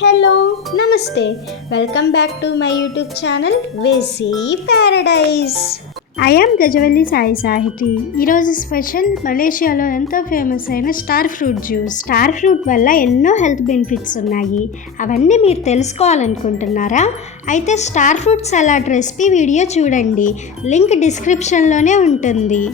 Hello నమస్తే welcome back to my YouTube channel వేసీ Paradise. I am Gajavalli Sai Sahiti. ఈరోజు special మలేషియాలో ఎంతో ఫేమస్ అయిన star fruit juice. Star fruit వల్ల ఎన్నో హెల్త్ బెనిఫిట్స్ ఉన్నాయి. అవన్నీ మీరు తెలుసుకోవాలనుకుంటున్నారా? అయితే star fruit salad recipe video చూడండి, లింక్ డిస్క్రిప్షన్లోనే ఉంటుంది.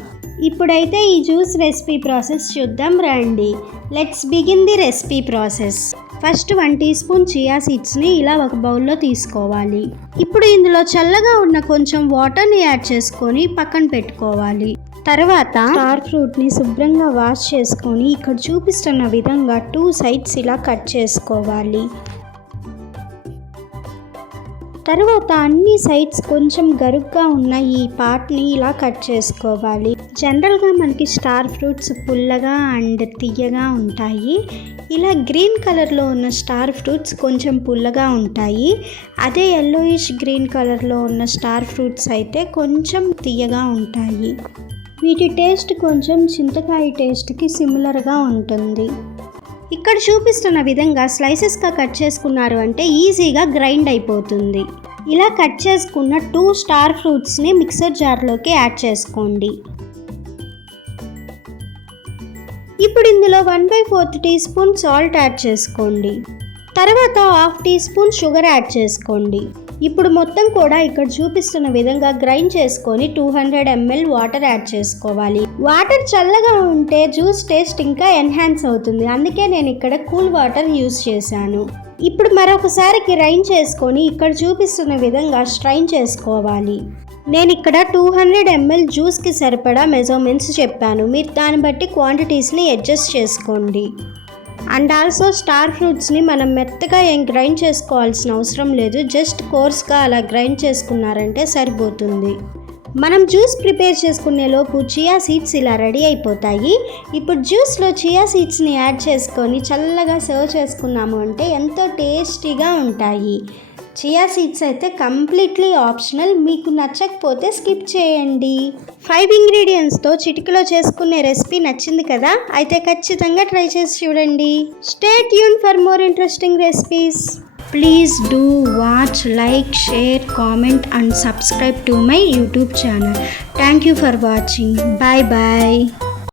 ఇప్పుడైతే ఈ జ్యూస్ రెసిపీ ప్రాసెస్ చూద్దాం రండి. Let's begin the recipe process. First 1 teaspoon chia సీడ్స్ని ఇలా ఒక బౌల్లో తీసుకోవాలి. ఇప్పుడు ఇందులో చల్లగా ఉన్న కొంచెం వాటర్ని యాడ్ చేసుకొని పక్కన పెట్టుకోవాలి. తర్వాత స్టార్ ఫ్రూట్ని శుభ్రంగా వాష్ చేసుకొని ఇక్కడ చూపిస్తున్న విధంగా 2 సైడ్స్ ఇలా కట్ చేసుకోవాలి. తర్వాత అన్ని సైడ్స్ కొంచెం గరుగ్గా ఉన్న ఈ పార్ట్ని ఇలా కట్ చేసుకోవాలి. జనరల్గా మనకి స్టార్ ఫ్రూట్స్ పుల్లగా అండ్ తియ్యగా ఉంటాయి. ఇలా గ్రీన్ కలర్లో ఉన్న స్టార్ ఫ్రూట్స్ కొంచెం పుల్లగా ఉంటాయి. అదే ఎల్లోయిష్ గ్రీన్ కలర్లో ఉన్న స్టార్ ఫ్రూట్స్ అయితే కొంచెం తియ్యగా ఉంటాయి. వీటి టేస్ట్ కొంచెం చింతకాయ టేస్ట్కి సిమిలర్గా ఉంటుంది. ఇక్కడ చూపిస్తున్న విధంగా స్లైసెస్గా కట్ చేసుకున్నారు అంటే ఈజీగా గ్రైండ్ అయిపోతుంది. ఇలా కట్ చేసుకున్న 2 స్టార్ ఫ్రూట్స్ని మిక్సర్ జార్లోకి యాడ్ చేసుకోండి. ఇప్పుడు ఇందులో 1/4 టీ స్పూన్ సాల్ట్ యాడ్ చేసుకోండి. తర్వాత 1/2 టీ స్పూన్ షుగర్ యాడ్ చేసుకోండి. ఇప్పుడు మొత్తం కూడా ఇక్కడ చూపిస్తున్న విధంగా గ్రైండ్ చేసుకొని 200 ml వాటర్ యాడ్ చేసుకోవాలి. వాటర్ చల్లగా ఉంటే జ్యూస్ టేస్ట్ ఇంకా ఎన్హాన్స్ అవుతుంది, అందుకే నేను ఇక్కడ కూల్ వాటర్ యూస్ చేశాను. ఇప్పుడు మరొకసారి గ్రైండ్ చేసుకొని ఇక్కడ చూపిస్తున్న విధంగా స్ట్రైన్ చేసుకోవాలి. నేను ఇక్కడ 200 ml జ్యూస్కి సరిపడా మెజర్మెంట్స్ చెప్పాను, మీరు దాన్ని బట్టి క్వాంటిటీస్ని అడ్జస్ట్ చేసుకోండి. అండ్ ఆల్సో స్టార్ ఫ్రూట్స్ని మనం మెత్తగా ఏం గ్రైండ్ చేసుకోవాల్సిన అవసరం లేదు, జస్ట్ కోర్స్గా అలా గ్రైండ్ చేసుకున్నారంటే సరిపోతుంది. మనం జ్యూస్ ప్రిపేర్ చేసుకునే లోపు చియా సీడ్స్ ఇలా రెడీ అయిపోతాయి. ఇప్పుడు జ్యూస్లో చియా సీడ్స్ని యాడ్ చేసుకొని చల్లగా సర్వ్ చేసుకున్నాము అంటే ఎంతో టేస్టీగా ఉంటాయి. చియా సీడ్స్ అయితే కంప్లీట్లీ ఆప్షనల్, మీకు నచ్చకపోతే స్కిప్ చేయండి. 5 ఇంగ్రీడియంట్స్తో చిటికలో చేసుకునే రెసిపీ నచ్చింది కదా? అయితే ఖచ్చితంగా ట్రై చేసి చూడండి. Stay tune for more interesting recipes. Please do watch, like, share, comment and subscribe to my YouTube channel. Thank you for watching. Bye bye.